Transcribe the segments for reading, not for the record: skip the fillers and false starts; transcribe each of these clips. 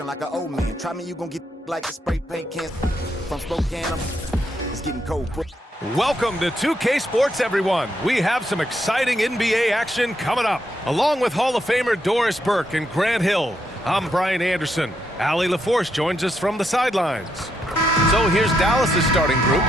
talking like an old man. Try me, you gon' get like a spray paint can from Spokane. It's getting cold. Welcome to 2K Sports, everyone. We have some exciting NBA action coming up. Along with Hall of Famer Doris Burke and Grant Hill, I'm Brian Anderson. Allie LaForce joins us from the sidelines. So here's Dallas' starting group.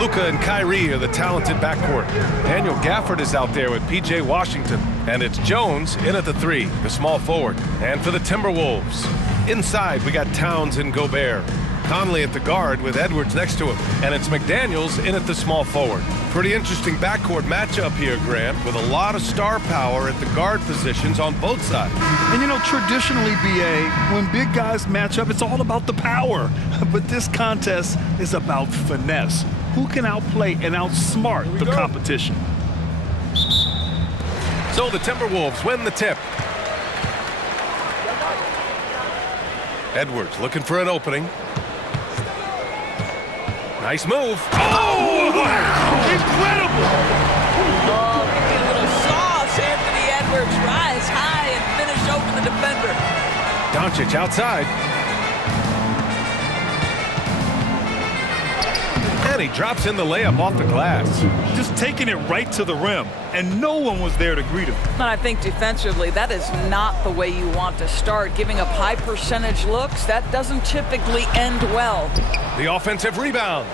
Luka and Kyrie are the talented backcourt. Daniel Gafford is out there with P.J. Washington. And it's Jones in at the 3, the small forward. And for the Timberwolves, inside we got Towns and Gobert. Conley at the guard with Edwards next to him. And it's McDaniels in at the small forward. Pretty interesting backcourt matchup here, Grant, with a lot of star power at the guard positions on both sides. And you know, traditionally, BA, when big guys match up, it's all about the power. But this contest is about finesse. Who can outplay and outsmart the competition? So the Timberwolves win the tip. Edwards looking for an opening. Nice move. Oh, wow! Incredible! Oh, maybe a little sauce. Anthony Edwards rise high and finish over the defender. Doncic outside. And he drops in the layup off the glass. Just taking it right to the rim, and no one was there to greet him. And I think defensively, that is not the way you want to start. Giving up high percentage looks, that doesn't typically end well. The offensive rebound.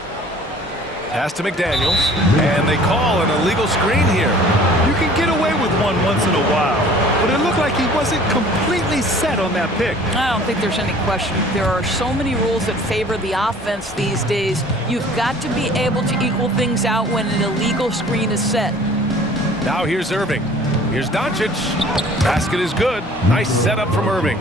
Pass to McDaniels, and they call an illegal screen here. You can get away with one once in a while, but it looked like he wasn't completely set on that pick. I don't think there's any question. There are so many rules that favor the offense these days. You've got to be able to equal things out when an illegal screen is set. Now here's Irving. Here's Doncic. Basket is good. Nice setup from Irving.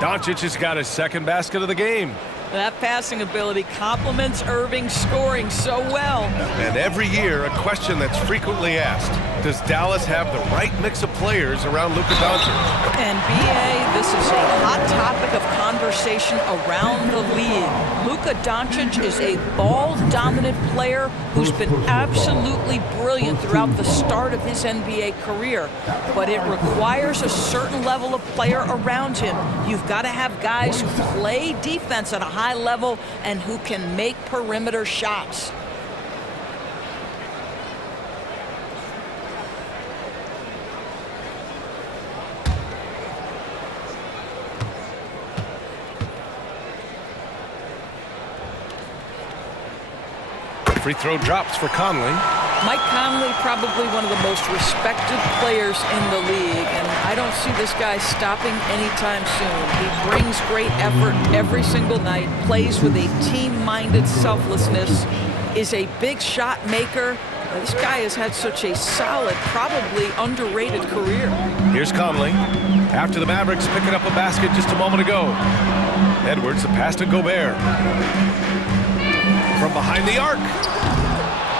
Doncic has got his second basket of the game. That passing ability complements Irving's scoring so well. And every year, a question that's frequently asked. Does Dallas have the right mix of players around Luka Doncic? And BA, this is a hot topic of conversation around the league. Luka Doncic is a ball-dominant player who's been absolutely brilliant throughout the start of his NBA career. But it requires a certain level of player around him. You've got to have guys who play defense at a high level and who can make perimeter shots. Free throw drops for Conley. Mike Conley, probably one of the most respected players in the league, and I don't see this guy stopping anytime soon. He brings great effort every single night, plays with a team-minded selflessness, is a big shot maker. This guy has had such a solid, probably underrated career. Here's Conley. After the Mavericks picking up a basket just a moment ago. Edwards, the pass to Gobert. From behind the arc.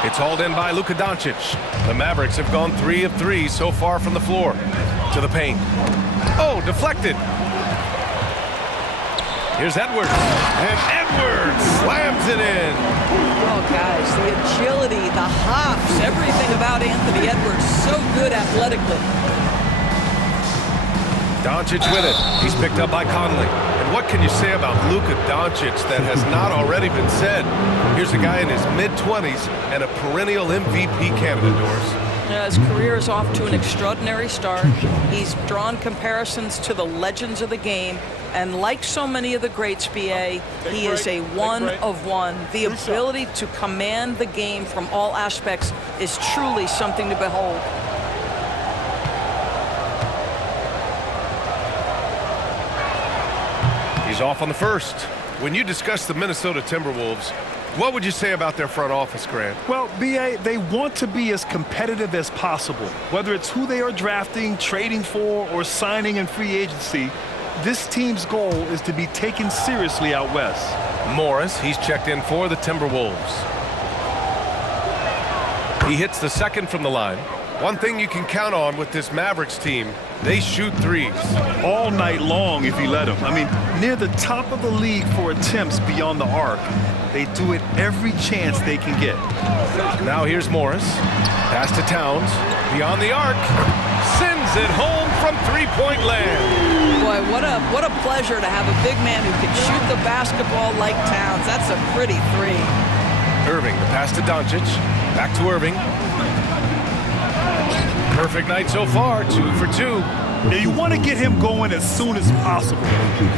It's hauled in by Luka Doncic. The Mavericks have gone 3 of 3 so far from the floor. To the paint. Oh, deflected. Here's Edwards. And Edwards slams it in. Oh, guys, the agility, the hops, everything about Anthony Edwards, so good athletically. Doncic with it. He's picked up by Conley. And what can you say about Luka Doncic that has not already been said? Here's a guy in his mid-20s and a perennial MVP candidate, Doris. His career is off to an extraordinary start. He's drawn comparisons to the legends of the game. And like so many of the greats, BA, he is a one of one. The ability to command the game from all aspects is truly something to behold. He's off on the first. When you discuss the Minnesota Timberwolves, what would you say about their front office, Grant? Well, BA, they want to be as competitive as possible. Whether it's who they are drafting, trading for, or signing in free agency, this team's goal is to be taken seriously out west. Morris, he's checked in for the Timberwolves. He hits the second from the line. One thing you can count on with this Mavericks team, they shoot threes. All night long if you let them. I mean, near the top of the league for attempts beyond the arc. They do it every chance they can get. Now here's Morris. Pass to Towns. Beyond the arc. sends it home from three-point land. Boy, what a pleasure to have a big man who can shoot the basketball like Towns. That's a pretty three. Irving, the pass to Doncic. Back to Irving. Perfect night so far, 2 for 2. Yeah, you want to get him going as soon as possible.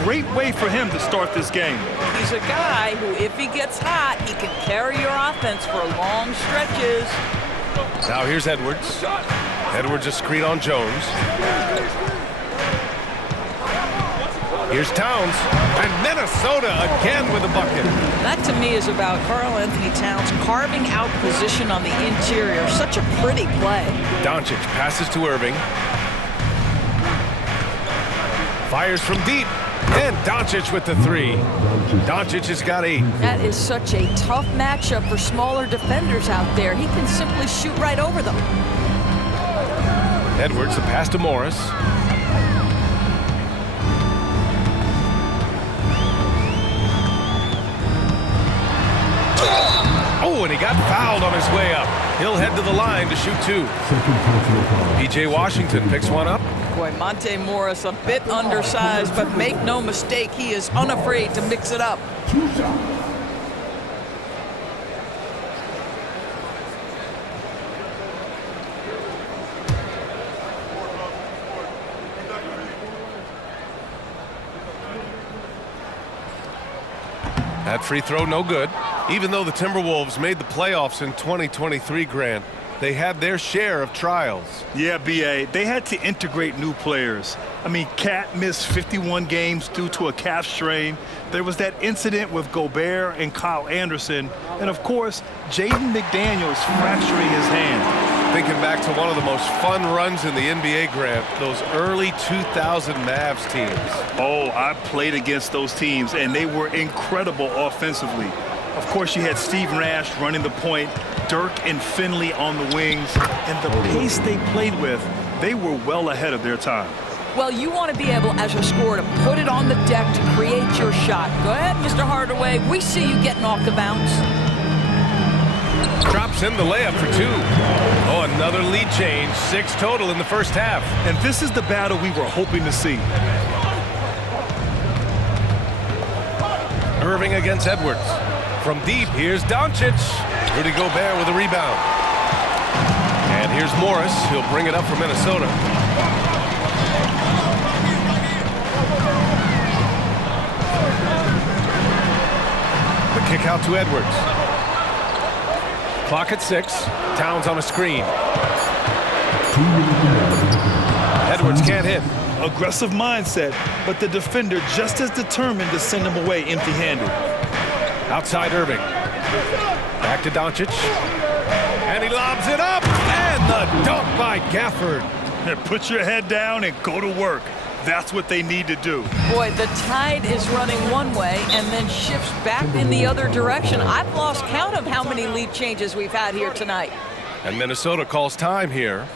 Great way for him to start this game. He's a guy who, if he gets hot, he can carry your offense for long stretches. Now here's Edwards. Edwards a screen on Jones. Here's Towns. And Minnesota again with a bucket. That to me is about Karl-Anthony Towns carving out position on the interior. Such a pretty play. Doncic passes to Irving. Fires from deep. And Doncic with the three. Doncic has got 8. That is such a tough matchup for smaller defenders out there. He can simply shoot right over them. Edwards, the pass to Morris. Oh, and he got fouled on his way up. He'll head to the line to shoot 2. P.J. Washington picks one up. Boy, Monte Morris a bit undersized, but make no mistake, he is unafraid to mix it up. That free throw no good. Even though the Timberwolves made the playoffs in 2023, Grant, they had their share of trials. Yeah, B.A., they had to integrate new players. I mean, Cat missed 51 games due to a calf strain. There was that incident with Gobert and Kyle Anderson. And, of course, Jaden McDaniels fracturing his hand. Thinking back to one of the most fun runs in the NBA, Grant, those early 2000 Mavs teams. Oh, I played against those teams, and they were incredible offensively. Of course, you had Steve Nash running the point, Dirk and Finley on the wings, and the pace they played with, they were well ahead of their time. Well, you want to be able, as a scorer, to put it on the deck to create your shot. Go ahead, Mr. Hardaway. We see you getting off the bounce. Drops in the layup for 2. Oh, another lead change. 6 total in the first half. And this is the battle we were hoping to see. Irving against Edwards. From deep, here's Doncic. Rudy Gobert with a rebound. And here's Morris. He'll bring it up for Minnesota. The kick out to Edwards. Clock at 6. Towns on a screen. Edwards can't hit. Aggressive mindset, but the defender just as determined to send him away empty-handed. Outside Irving. Back to Doncic. And he lobs it up. And the dunk by Gafford. Put your head down and go to work. That's what they need to do. Boy, the tide is running one way and then shifts back in the other direction. I've lost count of how many lead changes we've had here tonight. And Minnesota calls time here.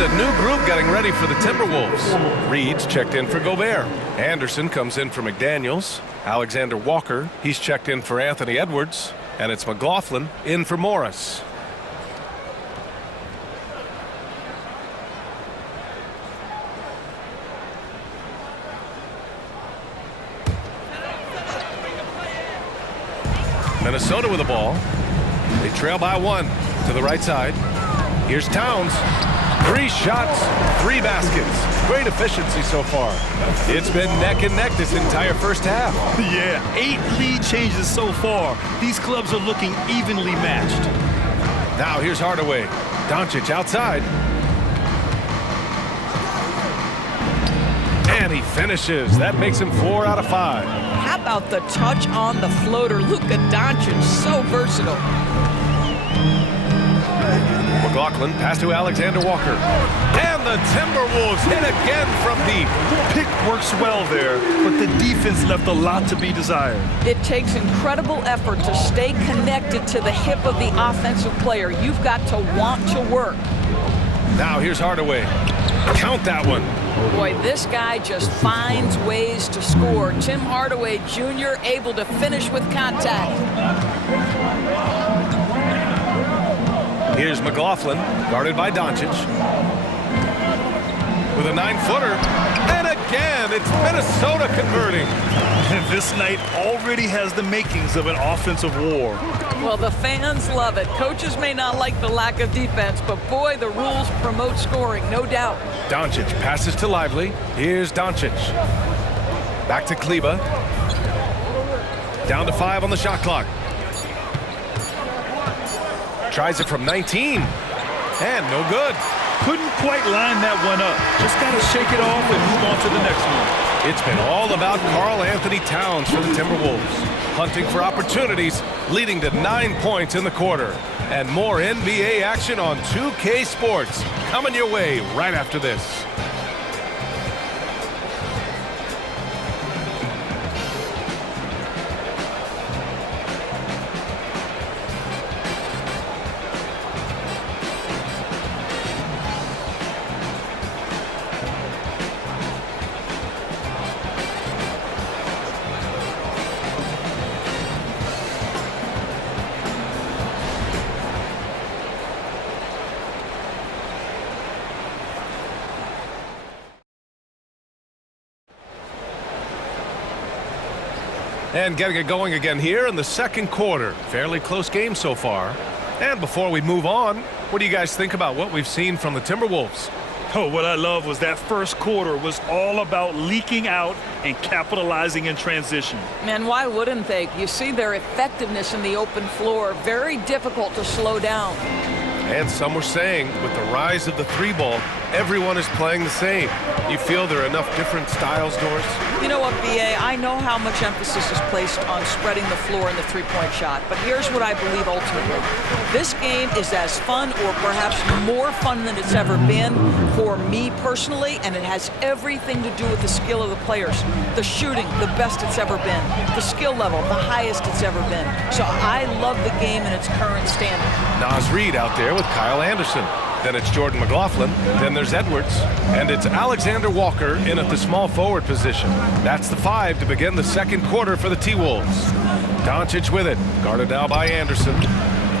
A new group getting ready for the Timberwolves. Reed's checked in for Gobert. Anderson comes in for McDaniels. Alexander Walker, he's checked in for Anthony Edwards. And it's McLaughlin in for Morris. Minnesota with the ball. They trail by 1 to the right side. Here's Towns. 3 shots, 3 baskets. Great efficiency so far. It's been neck and neck this entire first half. Yeah, 8 lead changes so far. These clubs are looking evenly matched. Now here's Hardaway. Doncic outside. And he finishes. That makes him 4 out of 5. How about the touch on the floater? Luka Doncic, so versatile. McLaughlin pass to Alexander Walker. And the Timberwolves hit again from deep. Pick works well there, but the defense left a lot to be desired. It takes incredible effort to stay connected to the hip of the offensive player. You've got to want to work. Now here's Hardaway. Count that one. Boy, this guy just finds ways to score. Tim Hardaway Jr. able to finish with contact. Here's McLaughlin, guarded by Doncic. With a 9-footer. And again, it's Minnesota converting. And this night already has the makings of an offensive war. Well, the fans love it. Coaches may not like the lack of defense, but boy, the rules promote scoring, no doubt. Doncic passes to Lively. Here's Doncic. Back to Kleba. Down to 5 on the shot clock. Tries it from 19. And no good. Couldn't quite line that one up. Just got to shake it off and move on to the next one. It's been all about Karl Anthony Towns for the Timberwolves. Hunting for opportunities, leading to 9 points in the quarter. And more NBA action on 2K Sports. Coming your way right after this. And getting it going again here in the second quarter. Fairly close game so far. And before we move on, what do you guys think about what we've seen from the Timberwolves? Oh, what I love was that first quarter was all about leaking out and capitalizing in transition. Man, why wouldn't they? You see their effectiveness in the open floor. Very difficult to slow down. And some were saying with the rise of the 3-ball, everyone is playing the same. You feel there are enough different styles, Doris? You know what, B.A., I know how much emphasis is placed on spreading the floor in the three-point shot, but here's what I believe ultimately. This game is as fun or perhaps more fun than it's ever been for me personally, and it has everything to do with the skill of the players. The shooting, the best it's ever been. The skill level, the highest it's ever been. So I love the game in its current standing. Naz Reid out there with Kyle Anderson. Then it's Jordan McLaughlin. Then there's Edwards. And it's Alexander Walker in at the small forward position. That's the 5 to begin the second quarter for the T-Wolves. Doncic with it. Guarded now by Anderson.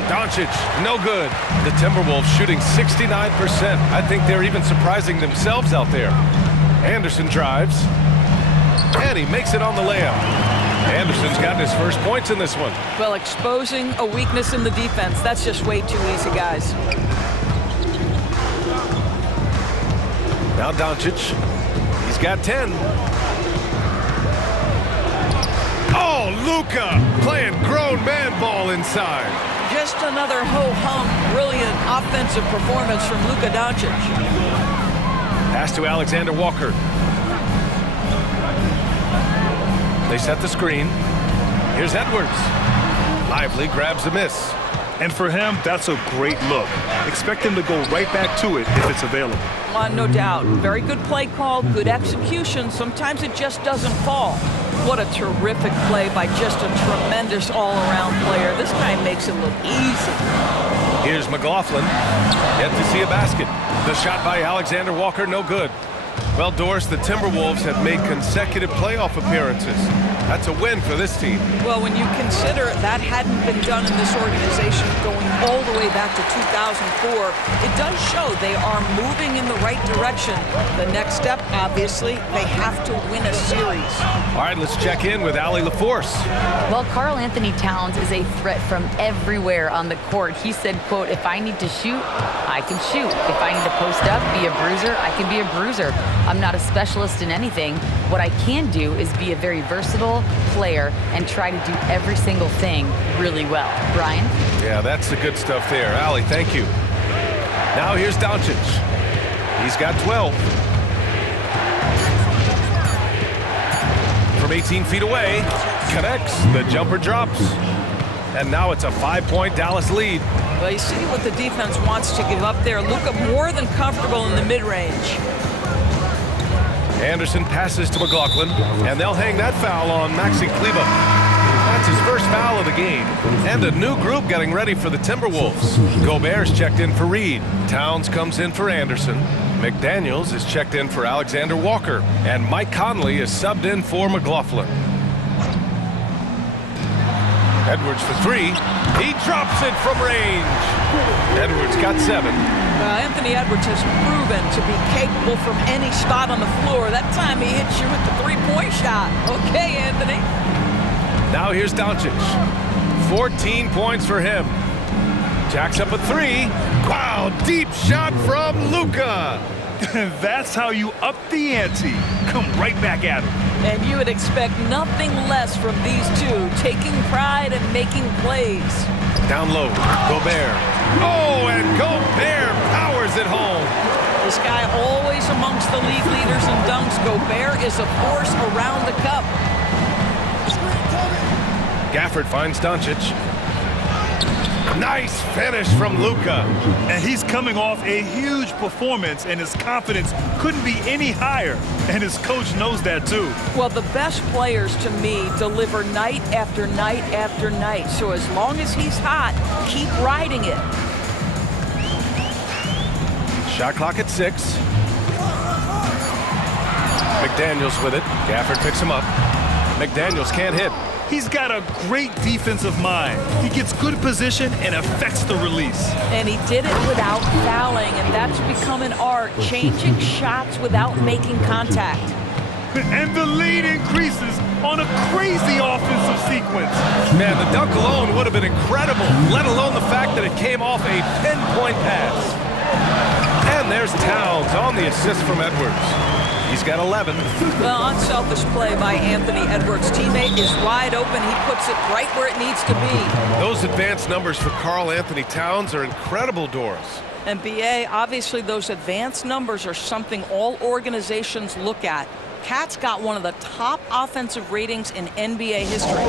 Doncic, no good. The Timberwolves shooting 69%. I think they're even surprising themselves out there. Anderson drives. And he makes it on the layup. Anderson's gotten his first points in this one. Well, exposing a weakness in the defense, that's just way too easy, guys. Now Doncic, he's got 10. Oh, Luka playing grown man ball inside. Just another ho-hum, brilliant offensive performance from Luka Doncic. Pass to Alexander Walker. They set the screen. Here's Edwards. Lively grabs the miss. And for him, that's a great look. Expect him to go right back to it if it's available. No doubt. Very good play call, good execution. Sometimes it just doesn't fall. What a terrific play by just a tremendous all-around player. This guy makes it look easy. Here's McLaughlin. Yet to see a basket. The shot by Alexander Walker, no good. Well, Doris, the Timberwolves have made consecutive playoff appearances. That's a win for this team. Well, when you consider that hadn't been done in this organization going all the way back to 2004, it does show they are moving in the right direction. The next step, obviously, they have to win a series. All right, let's check in with Allie LaForce. Well, Karl Anthony Towns is a threat from everywhere on the court. He said, quote, if I need to shoot, I can shoot. If I need to post up, be a bruiser, I can be a bruiser. I'm not a specialist in anything. What I can do is be a very versatile player and try to do every single thing really well. Brian? Yeah, that's the good stuff there. Allie, thank you. Now here's Doncic. He's got 12. From 18 feet away, connects. The jumper drops. And now it's a 5-point Dallas lead. Well, you see what the defense wants to give up there. Luka more than comfortable in the mid-range. Anderson passes to McLaughlin, and they'll hang that foul on Maxi Kleber. That's his first foul of the game. And a new group getting ready for the Timberwolves. Gobert's checked in for Reed. Towns comes in for Anderson. McDaniels is checked in for Alexander Walker. And Mike Conley is subbed in for McLaughlin. Edwards for three. He drops it from range. Edwards got 7. Anthony Edwards has proven to be capable from any spot on the floor. That time he hits you with the three-point shot. Okay, Anthony. Now here's Doncic. 14 points for him. Jacks up a 3. Wow, deep shot from Luka. That's how you up the ante. Come right back at him. And you would expect nothing less from these two, taking pride and making plays. Down low, Gobert. Oh, and Gobert powers it home. This guy always amongst the league leaders in dunks. Gobert is a force around the cup. Gafford finds Doncic. Nice finish from Luka. And he's coming off a huge performance, and his confidence couldn't be any higher. And his coach knows that, too. Well, the best players, to me, deliver night after night after night. So as long as he's hot, keep riding it. Shot clock at 6. McDaniels with it. Gafford picks him up. McDaniels can't hit. He's got a great defensive mind. He gets good position and affects the release. And he did it without fouling, and that's become an art, changing shots without making contact. And the lead increases on a crazy offensive sequence. Man, the dunk alone would have been incredible, let alone the fact that it came off a pinpoint pass. And there's Towns on the assist from Edwards. He's got 11. Well, unselfish play by Anthony Edwards. Teammate is wide open. He puts it right where it needs to be. Those advanced numbers for Karl Anthony Towns are incredible, Doris. And BA, obviously those advanced numbers are something all organizations look at. Cat's got one of the top offensive ratings in NBA history.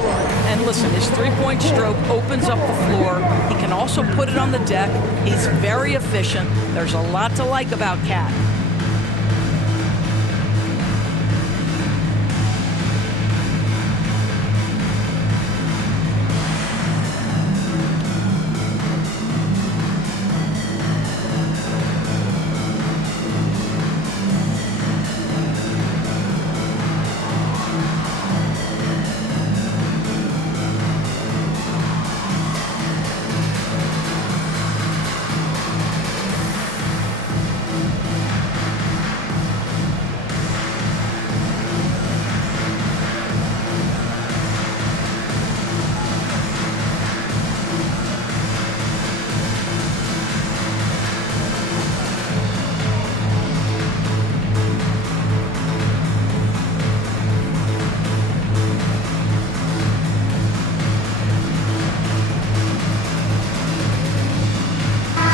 And listen, his three-point stroke opens up the floor. He can also put it on the deck. He's very efficient. There's a lot to like about Cat.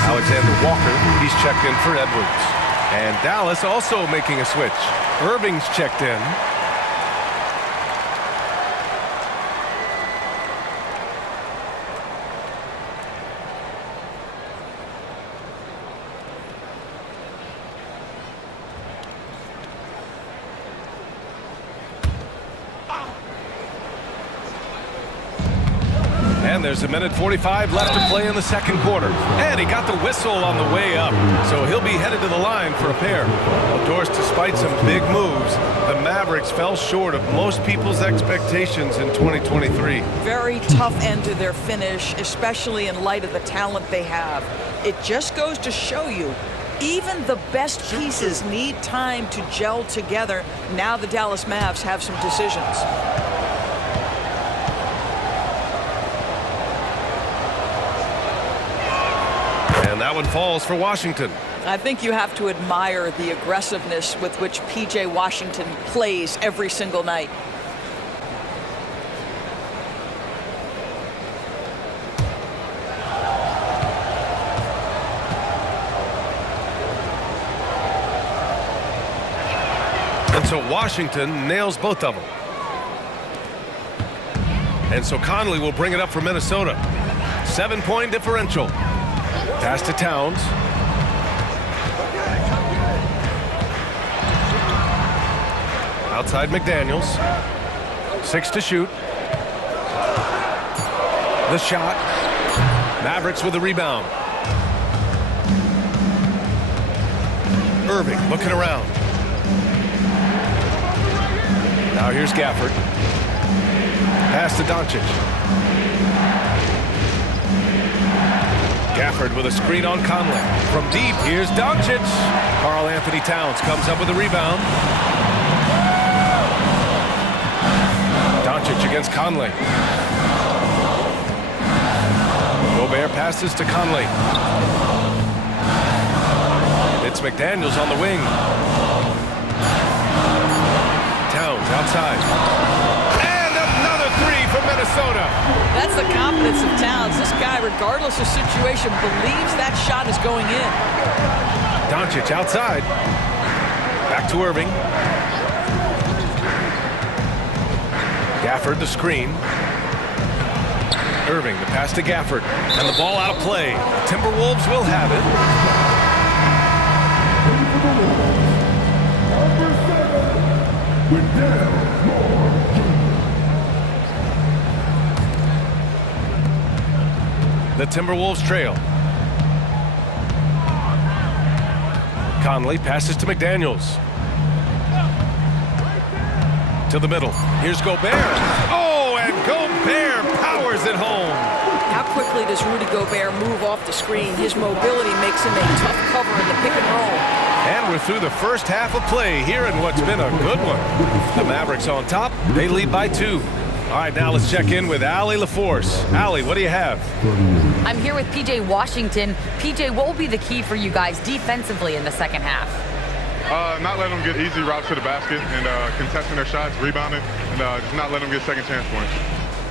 Alexander Walker, he's checked in for Edwards. And Dallas also making a switch. Irving's checked in. And there's a minute 45 left to play in the second quarter. And he got the whistle on the way up, so he'll be headed to the line for a pair. Well, Doris, despite some big moves, the Mavericks fell short of most people's expectations in 2023. Very tough end to their finish, especially in light of the talent they have. It just goes to show you, even the best pieces need time to gel together. Now the Dallas Mavs have some decisions. And that one falls for Washington. I think you have to admire the aggressiveness with which P.J. Washington plays every single night. And so Washington nails both of them. And so Conley will bring it up for Minnesota. 7-point differential. Pass to Towns. Outside McDaniels. 6 to shoot. The shot. Mavericks with the rebound. Irving looking around. Now here's Gafford. Pass to Doncic. Gafford with a screen on Conley. From deep, here's Doncic. Karl Anthony Towns comes up with a rebound. Doncic against Conley. Gobert passes to Conley. It's McDaniels on the wing. Towns outside. And another three from Minnesota. That's the confidence of Towns. This guy, regardless of situation, believes that shot is going in. Doncic outside. Back to Irving. Gafford the screen. Irving the pass to Gafford. And the ball out of play. Timberwolves will have it. The Timberwolves trail. Conley passes to McDaniels. To the middle. Here's Gobert. Oh, and Gobert powers it home. How quickly does Rudy Gobert move off the screen? His mobility makes him a tough cover in the pick and roll. And we're through the first half of play here in what's been a good one. The Mavericks on top. They lead by 2. All right, now let's check in with Allie LaForce. Allie, what do you have? I'm here with P.J. Washington. P.J., what will be the key for you guys defensively in the second half? Not letting them get easy routes to the basket and contesting their shots, rebounding, and just not letting them get second chance points.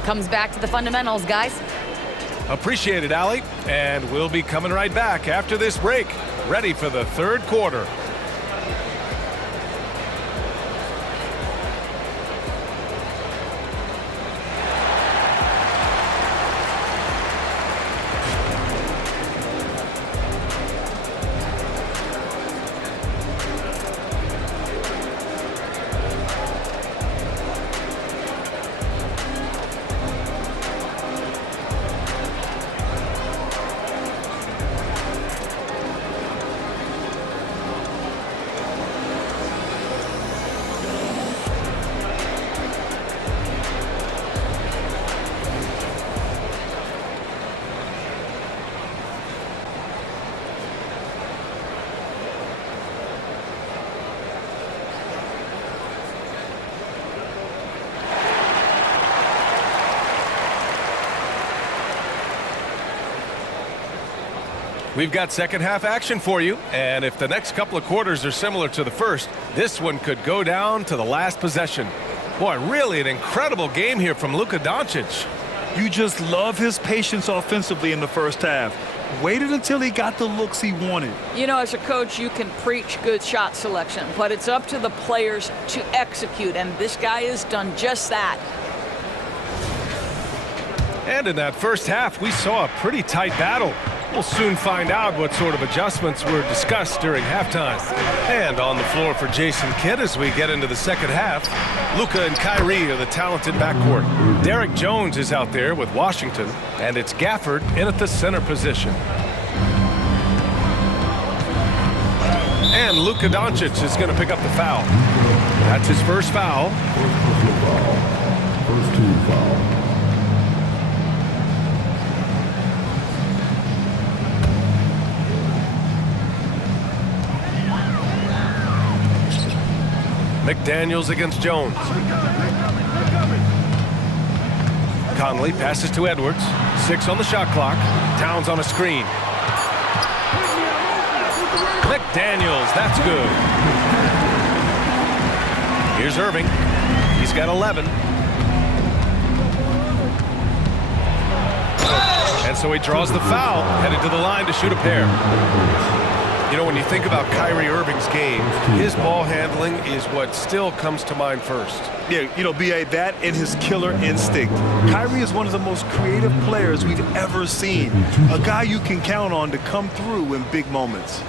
Comes back to the fundamentals, guys. Appreciate it, Allie. And we'll be coming right back after this break. Ready for the third quarter. We've got second half action for you, and if the next couple of quarters are similar to the first, this one could go down to the last possession. Boy, really an incredible game here from Luka Doncic. You just love his patience offensively in the first half. Waited until he got the looks he wanted. You know, as a coach, you can preach good shot selection, but it's up to the players to execute, and this guy has done just that. And in that first half, we saw a pretty tight battle. We'll soon find out what sort of adjustments were discussed during halftime. And on the floor for Jason Kidd as we get into the second half, Luka and Kyrie are the talented backcourt. Derek Jones is out there with Washington, and it's Gafford in at the center position. And Luka Doncic is going to pick up the foul. That's his first foul. First team foul. McDaniels against Jones. Conley passes to Edwards. 6 on the shot clock. Towns on a screen. McDaniels, that's good. Here's Irving. He's got 11. And so he draws the foul, headed to the line to shoot a pair. You know, when you think about Kyrie Irving's game, his ball handling is what still comes to mind first. Yeah, you know, B.A., that and his killer instinct. Kyrie is one of the most creative players we've ever seen. A guy you can count on to come through in big moments.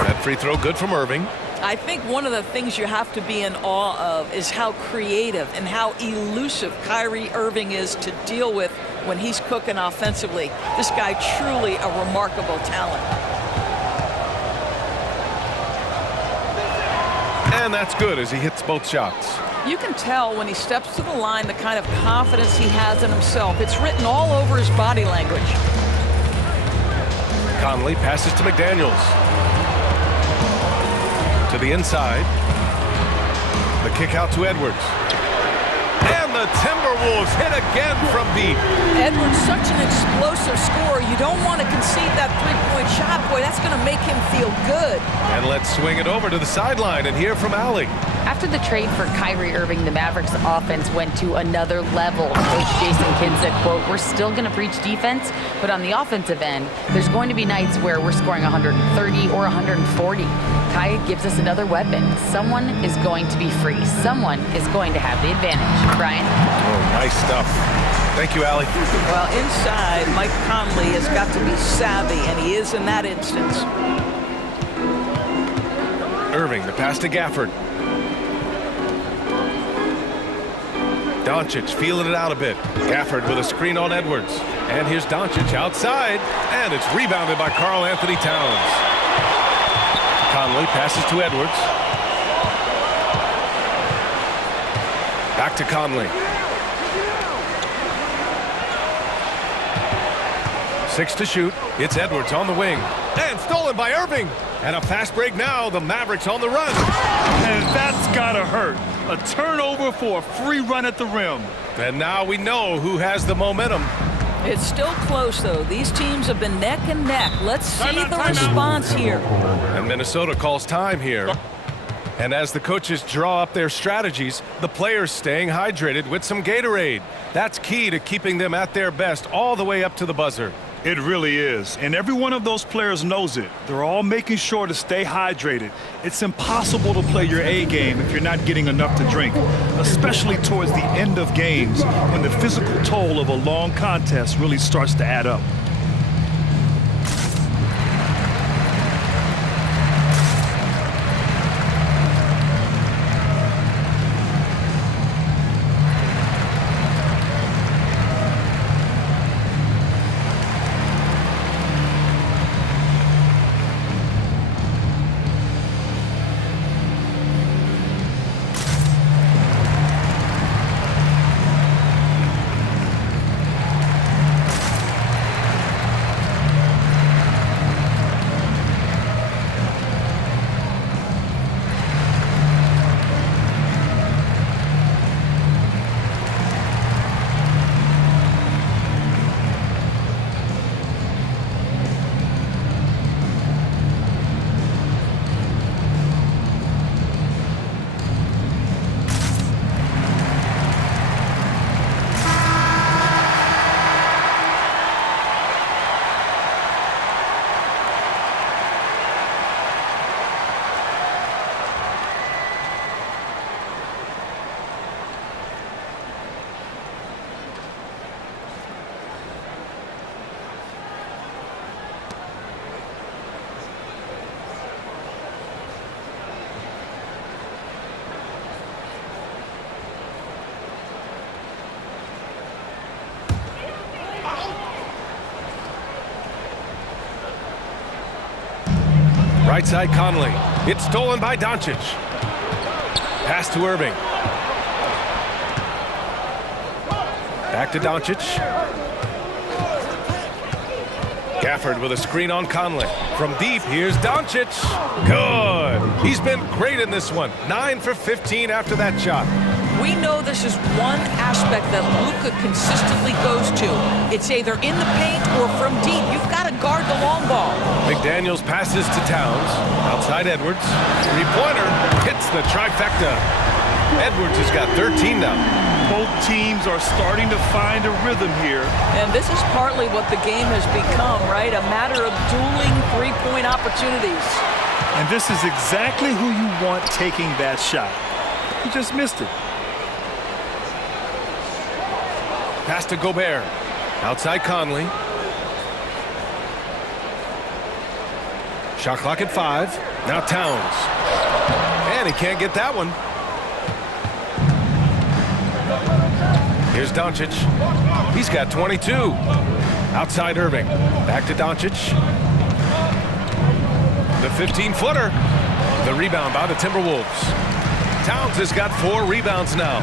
That free throw good from Irving. I think one of the things you have to be in awe of is how creative and how elusive Kyrie Irving is to deal with when he's cooking offensively. This guy truly a remarkable talent. And that's good as he hits both shots. You can tell when he steps to the line the kind of confidence he has in himself. It's written all over his body language. Conley passes to McDaniels. To the inside. The kick out to Edwards. And the Timberwolves hit again from deep. Edwards, such an explosive scorer. You don't want to concede that three-point shot. Boy, that's going to make him feel good. And let's swing it over to the sideline and hear from Allie. After the trade for Kyrie Irving, the Mavericks offense went to another level. Coach Jason Kidd said, quote, "We're still going to preach defense, but on the offensive end, there's going to be nights where we're scoring 130 or 140. Kai gives us another weapon. Someone is going to be free. Someone is going to have the advantage." Brian? Oh, nice stuff. Thank you, Allie. Well, inside, Mike Conley has got to be savvy, and he is in that instance. Irving, the pass to Gafford. Doncic feeling it out a bit. Gafford with a screen on Edwards. And here's Doncic outside, and it's rebounded by Karl Anthony Towns. Conley passes to Edwards. Back to Conley. 6 to shoot. It's Edwards on the wing. And stolen by Irving. And a fast break now. The Mavericks on the run. And that's gotta hurt. A turnover for a free run at the rim. And now we know who has the momentum. It's still close, though. These teams have been neck and neck. Let's see the response here. And Minnesota calls time here. And as the coaches draw up their strategies, the players staying hydrated with some Gatorade. That's key to keeping them at their best all the way up to the buzzer. It really is. And every one of those players knows it. They're all making sure to stay hydrated. It's impossible to play your A game if you're not getting enough to drink, especially towards the end of games when the physical toll of a long contest really starts to add up. Right side Conley. It's stolen by Doncic. Pass to Irving. Back to Doncic. Gafford with a screen on Conley. From deep, here's Doncic. Good. He's been great in this one. 9 for 15 after that shot. We know this is one aspect that Luka consistently goes to. It's either in the paint or from deep. You've got to guard the long ball. McDaniels passes to Towns. Outside Edwards. Three-pointer. Hits the trifecta. Edwards has got 13 now. Both teams are starting to find a rhythm here. And this is partly what the game has become, right? A matter of dueling three-point opportunities. And this is exactly who you want taking that shot. He just missed it. Pass to Gobert. Outside Conley. Shot clock at 5. Now Towns. And he can't get that one. Here's Doncic. He's got 22. Outside Irving. Back to Doncic. The 15-footer. The rebound by the Timberwolves. Towns has got 4 rebounds now.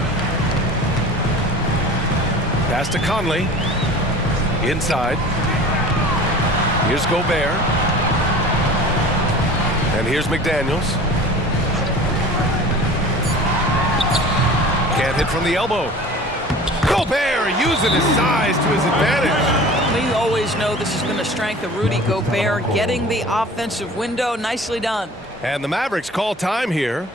Pass to Conley. Inside. Here's Gobert. And here's McDaniels. Can't hit from the elbow. Gobert using his size to his advantage. We always know this has been a strength of Rudy Gobert, getting the offensive window. Nicely done. And the Mavericks call time here.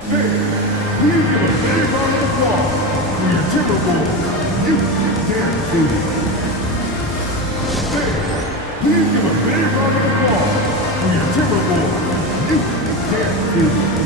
Please give a big round of applause for your Timberwolves. You can't do it. Please give a big round of applause for your Timberwolves. You can't do it.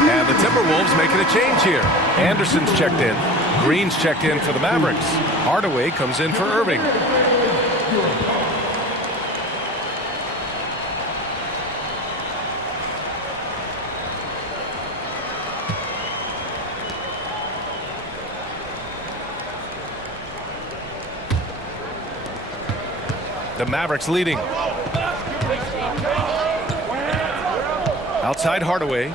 And the Timberwolves making a change here. Anderson's checked in. Green's checked in for the Mavericks. Hardaway comes in for Irving. The Mavericks leading. Outside Hardaway.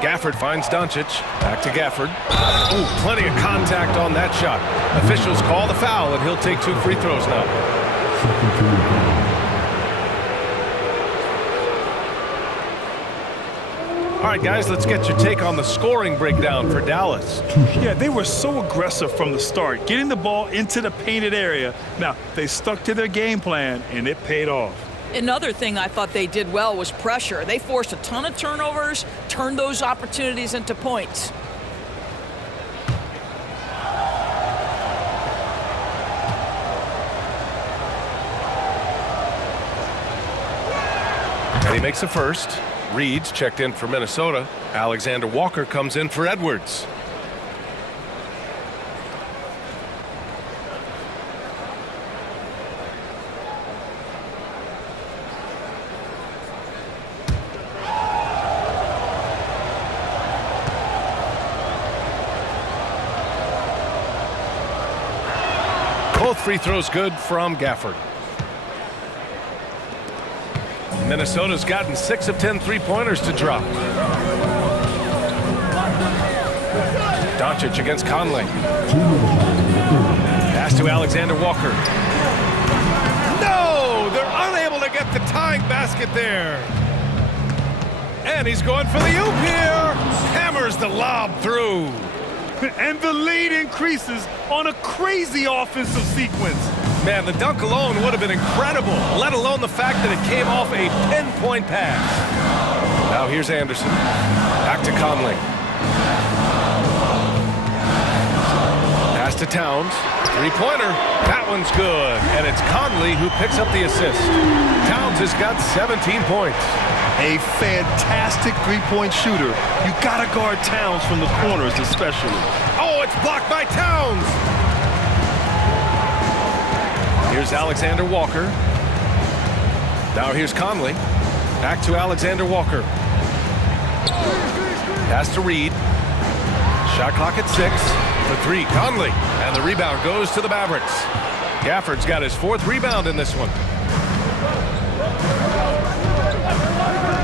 Gafford finds Doncic. Back to Gafford. Ooh, plenty of contact on that shot. Officials call the foul, and he'll take 2 free throws now. All right, guys, let's get your take on the scoring breakdown for Dallas. Yeah, they were so aggressive from the start, getting the ball into the painted area. Now, they stuck to their game plan, and it paid off. Another thing I thought they did well was pressure. They forced a ton of turnovers, turned those opportunities into points. And he makes the first. Reed's checked in for Minnesota. Alexander Walker comes in for Edwards. Both free throws good from Gafford. Minnesota's gotten 6 of 10 three-pointers to drop. Doncic against Conley. Pass to Alexander Walker. No! They're unable to get the tying basket there. And he's going for the oop here. Hammers the lob through. And the lead increases on a crazy offensive sequence. Man, the dunk alone would have been incredible, let alone the fact that it came off a pinpoint pass. Now here's Anderson. Back to Conley. Pass to Towns. Three-pointer. That one's good. And it's Conley who picks up the assist. Towns has got 17 points. A fantastic three-point shooter. You gotta guard Towns from the corners especially. Oh, it's blocked by Towns. Here's Alexander Walker. Now here's Conley. Back to Alexander Walker. Pass to Reed. Shot clock at 6. For 3, Conley. And the rebound goes to the Mavericks. Gafford's got his 4th rebound in this one.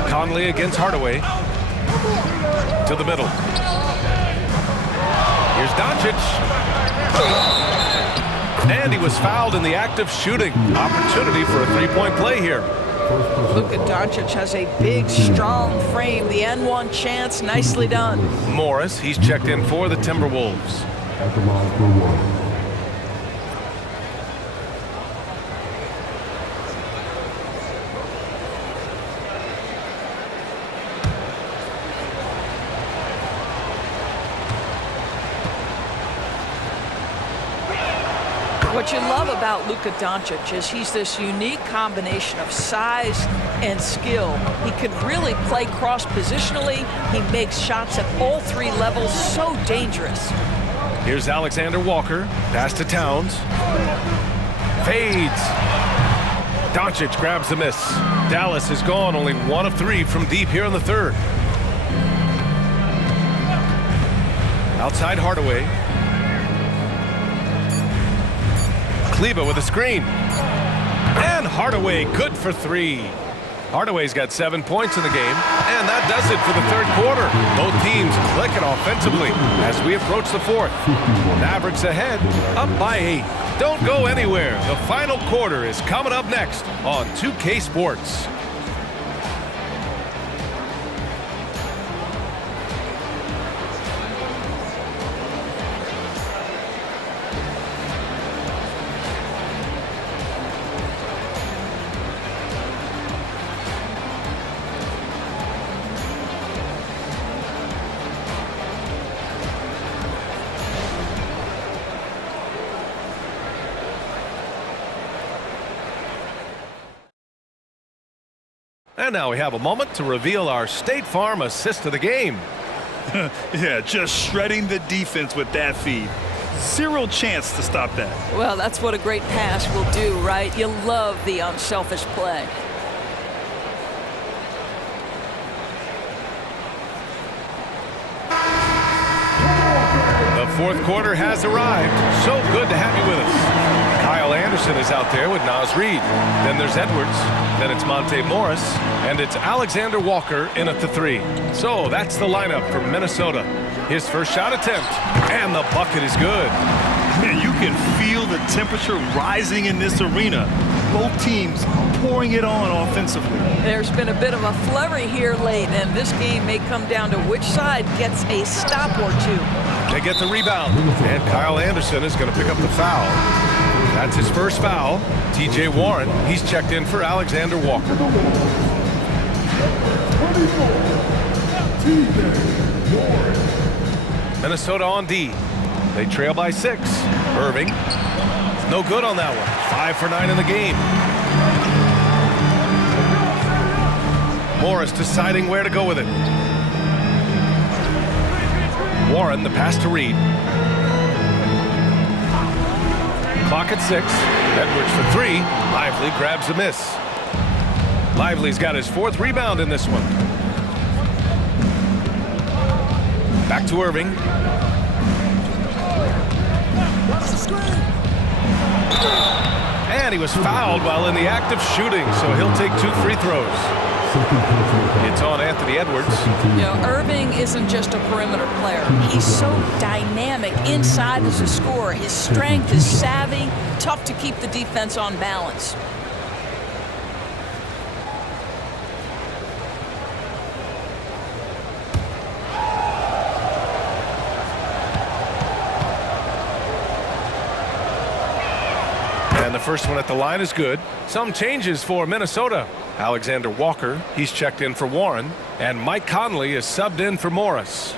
Conley against Hardaway. To the middle. Here's Doncic. And he was fouled in the act of shooting. Opportunity for a three-point play here. Luka Doncic has a big, strong frame. The N1 chance, nicely done. Morris, he's checked in for the Timberwolves. At the line for one. What you love about Luka Doncic is he's this unique combination of size and skill. He could really play cross-positionally. He makes shots at all 3 levels, so dangerous. Here's Alexander Walker. Pass to Towns. Fades. Doncic grabs the miss. Dallas is gone only 1 of 3 from deep here in the 3rd. Outside Hardaway. Kleber with a screen. And Hardaway good for 3. Hardaway's got 7 points in the game. And that does it for the 3rd quarter. Both teams clicking offensively as we approach the 4th. Mavericks ahead, up by 8. Don't go anywhere. The final quarter is coming up next on 2K Sports. And now we have a moment to reveal our State Farm assist of the game. Yeah, just shredding the defense with that feed. 0 chance to stop that. Well, that's what a great pass will do, right? You love the unselfish play. The 4th quarter has arrived. So good to have you with us. Kyle Anderson is out there with Naz Reid. Then there's Edwards. Then it's Monte Morris. And it's Alexander Walker in at the 3. So that's the lineup for Minnesota. His first shot attempt. And the bucket is good. Man, you can feel the temperature rising in this arena. Both teams pouring it on offensively. There's been a bit of a flurry here late, and this game may come down to which side gets a stop or 2. They get the rebound. And Kyle Anderson is going to pick up the foul. That's his first foul. T.J. Warren, he's checked in for Alexander Walker. Minnesota on D. They trail by 6. Irving, no good on that one. 5 for 9 in the game. Morris deciding where to go with it. Warren, the pass to Reed. Clock at 6. Edwards for 3. Lively grabs the miss. Lively's got his 4th rebound in this one. Back to Irving. And he was fouled while in the act of shooting, so he'll take 2 free throws. It's on Anthony Edwards. You know, Irving isn't just a perimeter player. He's so dynamic inside as a scorer. His strength, his savvy, tough to keep the defense on balance. first one at the line is good. Some changes for Minnesota. Alexander Walker, he's checked in for Warren. And Mike Conley is subbed in for Morris.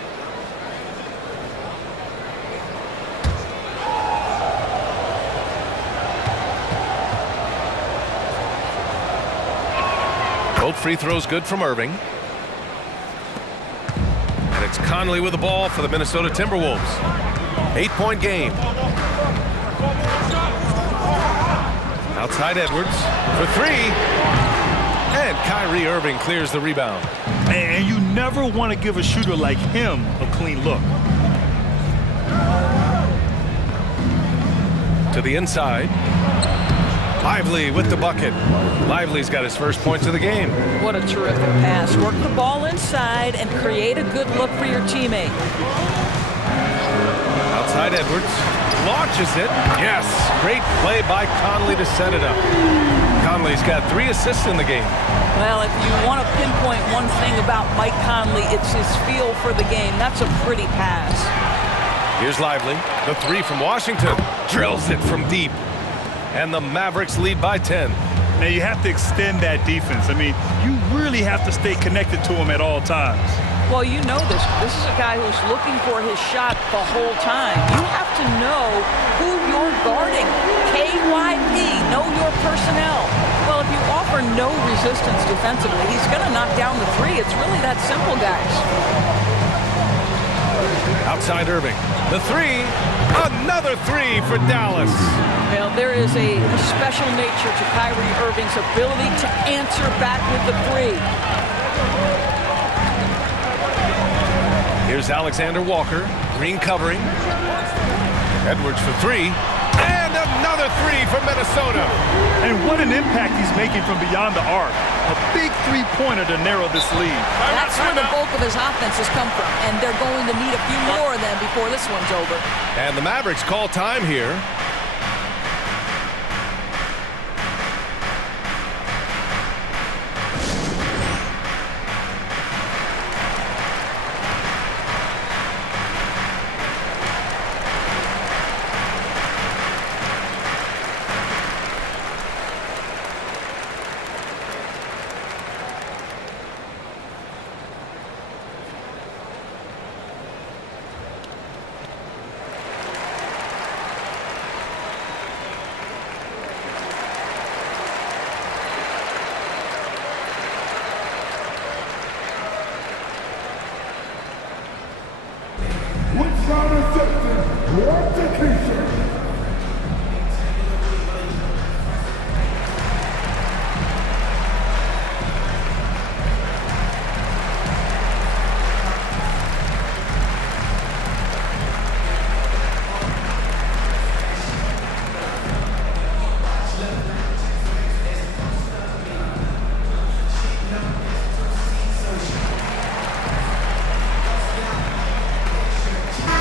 Both free throws good from Irving. And it's Conley with the ball for the Minnesota Timberwolves. 8-point game. Outside Edwards for three. And Kyrie Irving clears the rebound. And you never want to give a shooter like him a clean look. To the inside. Lively with the bucket. Lively's got his first points of the game. What a terrific pass. Work the ball inside and create a good look for your teammate. Outside Edwards. Launches it. Yes. Great play by Conley to set it up. Conley's got 3 assists in the game. Well, if you want to pinpoint one thing about Mike Conley, it's his feel for the game. That's a pretty pass. Here's Lively. The 3 from Washington. Drills it from deep. And the Mavericks lead by 10. Now you have to extend that defense. I mean, you really have to stay connected to him at all times. Well, you know this. This is a guy who's looking for his shot the whole time. You have to know who you're guarding. KYP, know your personnel. Well, if you offer no resistance defensively, he's going to knock down the 3. It's really that simple, guys. Outside Irving. The 3. Another 3 for Dallas. Well, there is a special nature to Kyrie Irving's ability to answer back with the 3. Here's Alexander Walker. Green covering. Edwards for 3. And another 3 for Minnesota. And what an impact he's making from beyond the arc. A big three-pointer to narrow this lead. That's where the bulk of his offense has come from, and they're going to need a few more of them before this one's over. And the Mavericks call time here. With sound acceptance, execution.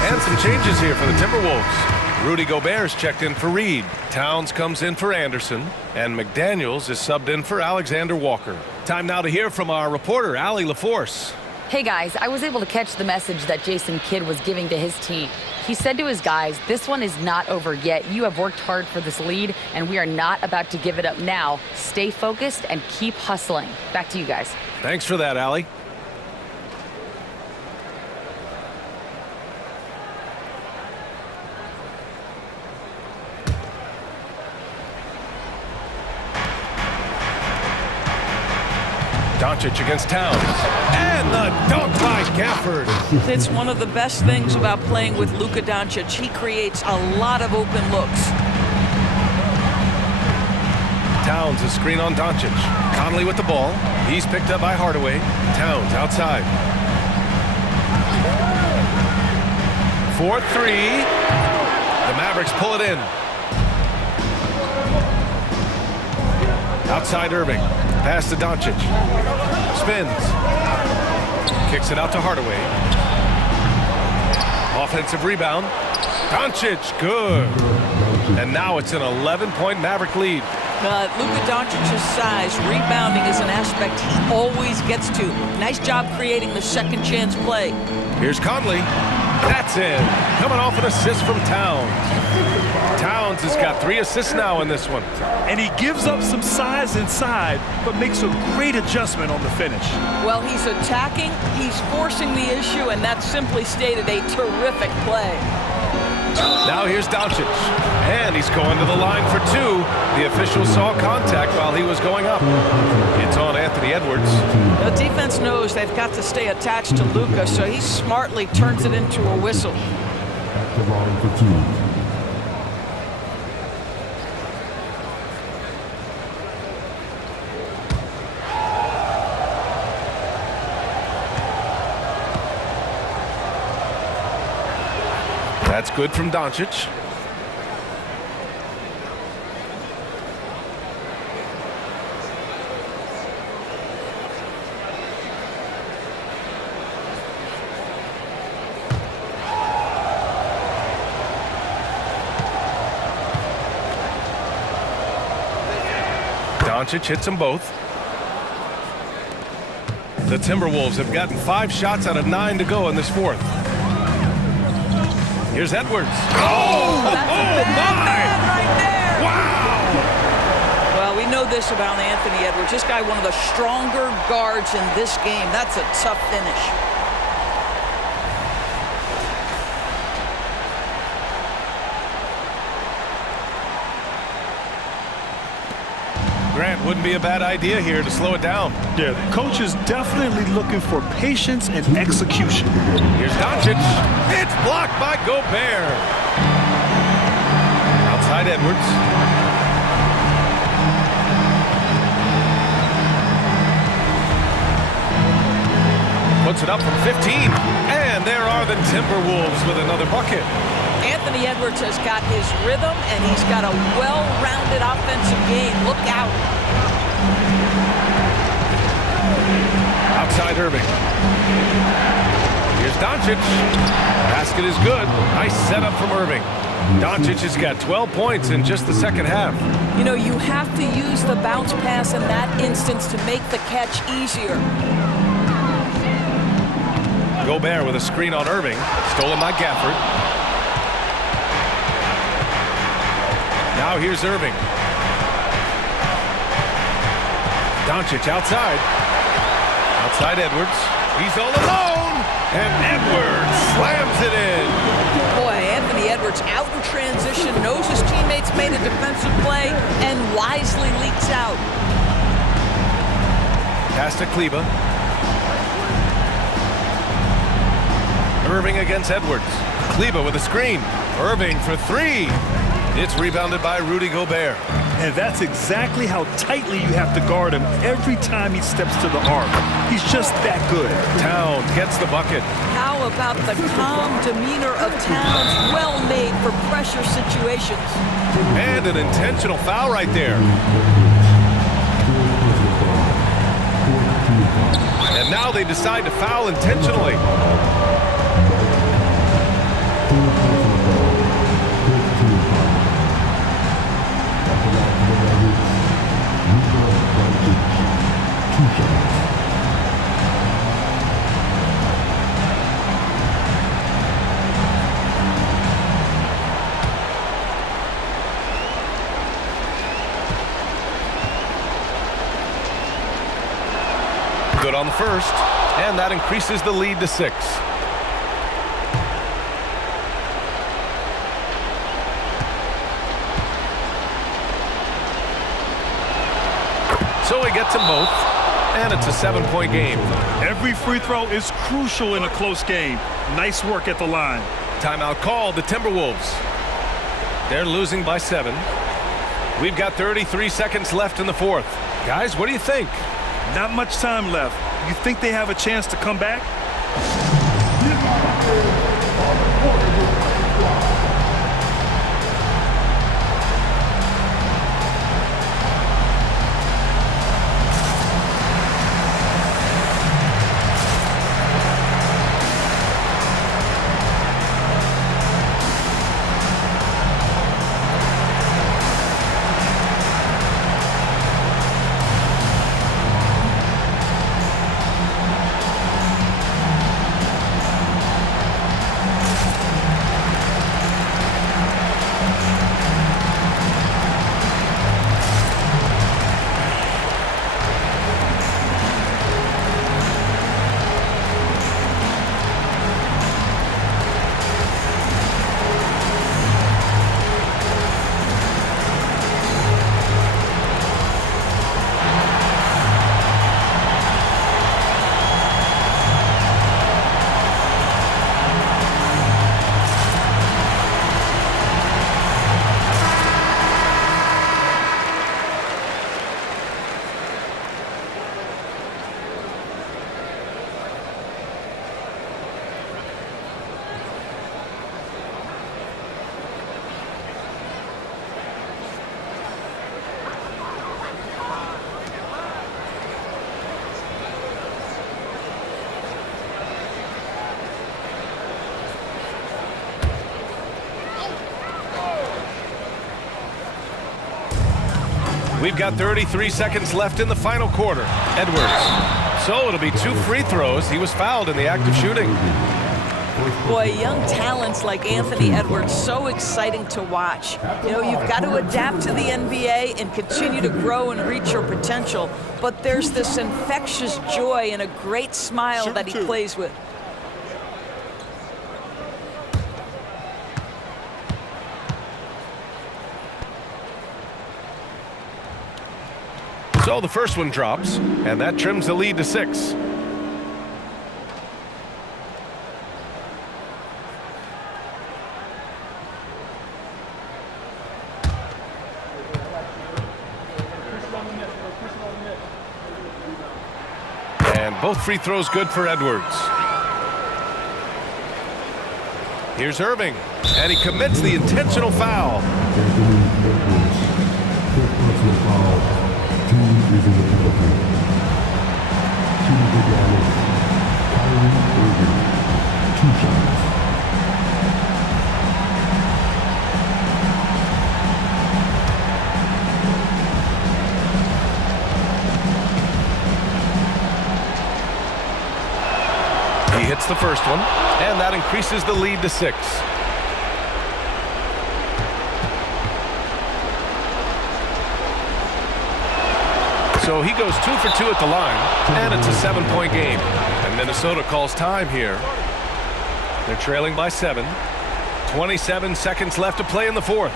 And some changes here for the Timberwolves. Rudy Gobert's checked in for Reed. Towns comes in for Anderson. And McDaniels is subbed in for Alexander Walker. Time now to hear from our reporter, Allie LaForce. Hey guys, I was able to catch the message that Jason Kidd was giving to his team. He said to his guys, this one is not over yet. You have worked hard for this lead, and we are not about to give it up now. Stay focused and keep hustling. Back to you guys. Thanks for that, Allie. Doncic against Towns. And the dunk by Gafford. It's one of the best things about playing with Luka Doncic. He creates a lot of open looks. Towns a screen on Doncic. Conley with the ball. He's picked up by Hardaway. Towns outside. 4-3. The Mavericks pull it in. Outside Irving. Pass to Doncic. Spins. Kicks it out to Hardaway. Offensive rebound. Doncic, good. And now it's an 11-point Maverick lead. Luka Doncic's size, rebounding is an aspect he always gets to. Nice job creating the second chance play. Here's Conley. That's in. Coming off an assist from Towns. Towns has got 3 assists now in this one. And he gives up some size inside, but makes a great adjustment on the finish. Well, he's attacking, he's forcing the issue, and that's simply stated a terrific play. Now here's Doncic, and he's going to the line for 2. The official saw contact while he was going up. It's on Anthony Edwards. The defense knows they've got to stay attached to Luka, so he smartly turns it into a whistle. At the line for 2. That's good from Doncic. Doncic hits them both. The Timberwolves have gotten 5 shots out of 9 to go in this fourth. Here's Edwards. Oh, my! Right there. Wow! Well, we know this about Anthony Edwards. This guy, one of the stronger guards in this game. That's a tough finish. Grant, wouldn't be a bad idea here to slow it down. Yeah, the coach is definitely looking for patience and execution. Here's Doncic. It's blocked by Gobert. Outside Edwards. Puts it up from 15. And there are the Timberwolves with another bucket. Anthony Edwards has got his rhythm, and he's got a well-rounded offensive game. Look out. Outside Irving. Here's Doncic. Basket is good. Nice setup from Irving. Doncic has got 12 points in just the second half. You know, you have to use the bounce pass in that instance to make the catch easier. Gobert with a screen on Irving. Stolen by Gafford. Now here's Irving. Doncic outside. Outside Edwards. He's all alone. And Edwards slams it in. Boy, Anthony Edwards out in transition, knows his teammates made a defensive play, and wisely leaks out. Pass to Kleba. Irving against Edwards. Kleba with a screen. Irving for 3. It's rebounded by Rudy Gobert. And that's exactly how tightly you have to guard him every time he steps to the arc. He's just that good. Towns gets the bucket. How about the calm demeanor of Towns? Well made for pressure situations. And an intentional foul right there. And now they decide to foul intentionally. Good on the first, and that increases the lead to 6. So he gets them both, and it's a 7-point game. Every free throw is crucial in a close game. Nice work at the line. Timeout called, the Timberwolves. They're losing by 7. We've got 33 seconds left in the fourth. Guys, what do you think? Not much time left. You think they have a chance to come back? We've got 33 seconds left in the final quarter. Edwards. So it'll be 2 free throws. He was fouled in the act of shooting. Boy, young talents like Anthony Edwards, so exciting to watch. You know, you've got to adapt to the NBA and continue to grow and reach your potential. But there's this infectious joy and a great smile that he plays with. So the first one drops, and that trims the lead to 6. And both free throws good for Edwards. Here's Irving, and he commits the intentional foul. He hits the first one, and that increases the lead to 6. So he goes 2 for 2 at the line, and it's a 7-point game. And Minnesota calls time here. They're trailing by 7. 27 seconds left to play in the fourth.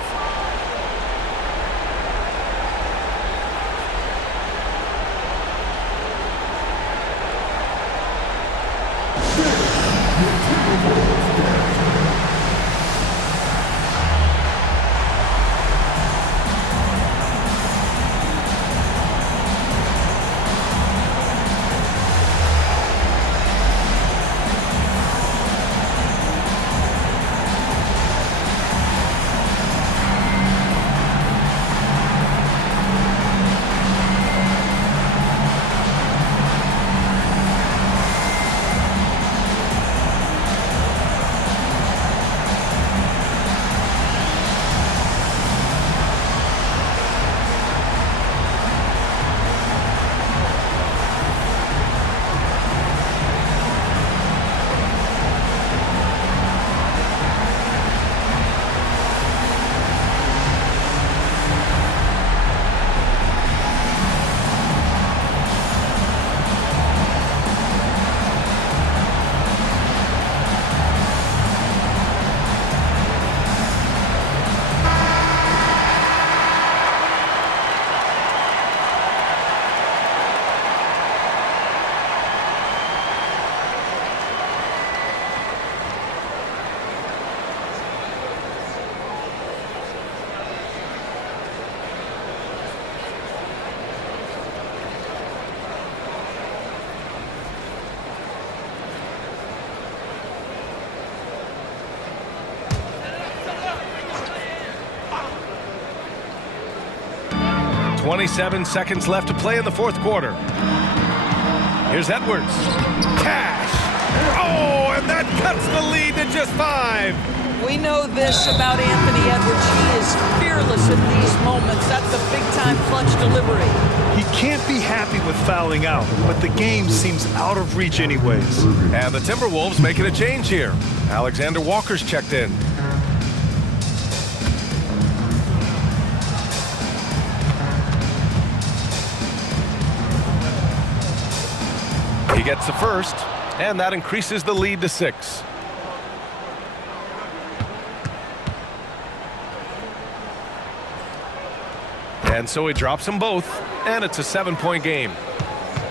.27 seconds left to play in the fourth quarter. Here's Edwards. Cash! Oh, and that cuts the lead to just 5. We know this about Anthony Edwards. He is fearless in these moments. That's a big-time clutch delivery. He can't be happy with fouling out, but the game seems out of reach anyways. And the Timberwolves making a change here. Alexander Walker's checked in. He gets the first, and that increases the lead to 6. And so he drops them both, and it's a 7-point game.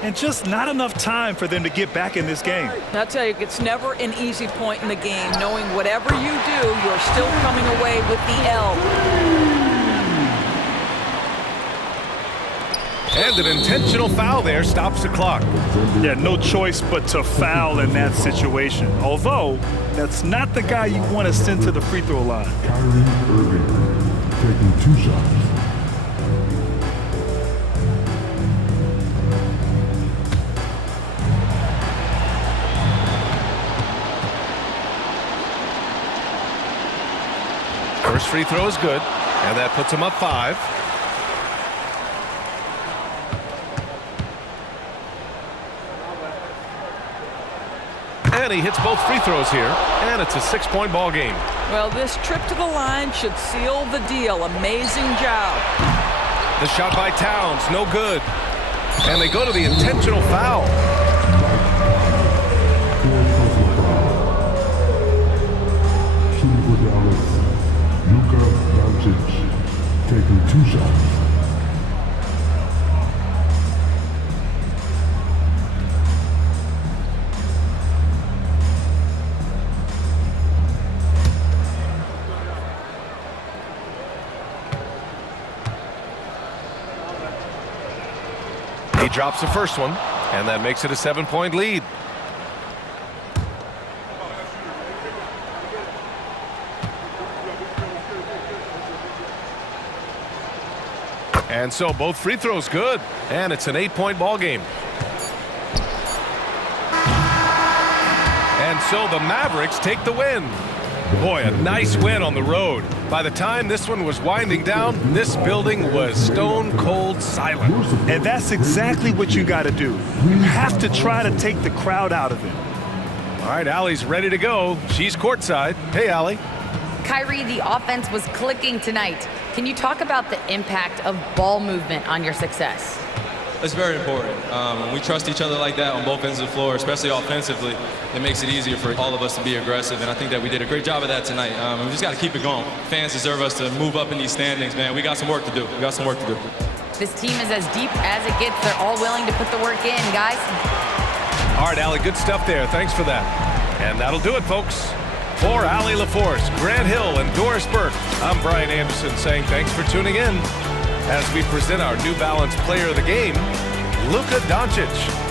And just not enough time for them to get back in this game. I'll tell you, it's never an easy point in the game, knowing whatever you do, you're still coming away with the L. And an intentional foul there stops the clock. Yeah, no choice but to foul in that situation. Although, that's not the guy you want to send to the free throw line. Irving taking 2 shots. First free throw is good, and that puts him up 5. And he hits both free throws here, and it's a 6-point ball game. Well, this trip to the line should seal the deal. Amazing job. The shot by Towns, no good. And they go to the intentional foul. Shooting for Dallas, Luka Doncic, taking 2 shots. He drops the first one, and that makes it a 7-point lead. And so both free throws good, and it's an 8-point ball game. And so the Mavericks take the win. Boy, a nice win on the road. By the time this one was winding down, this building was stone cold silent. And that's exactly what you got to do. You have to try to take the crowd out of it. All right, Allie's ready to go. She's courtside. Hey, Allie. Kyrie, the offense was clicking tonight. Can you talk about the impact of ball movement on your success? It's very important. When we trust each other like that on both ends of the floor, especially offensively, it makes it easier for all of us to be aggressive, and I think that we did a great job of that tonight. We just got to keep it going. Fans deserve us to move up in these standings, man. We got some work to do. We got some work to do. This team is as deep as it gets. They're all willing to put the work in, guys. All right, Allie, good stuff there. Thanks for that. And that'll do it, folks. For Allie LaForce, Grant Hill, and Doris Burke, I'm Brian Anderson saying thanks for tuning in as we present our New Balance Player of the Game, Luka Doncic.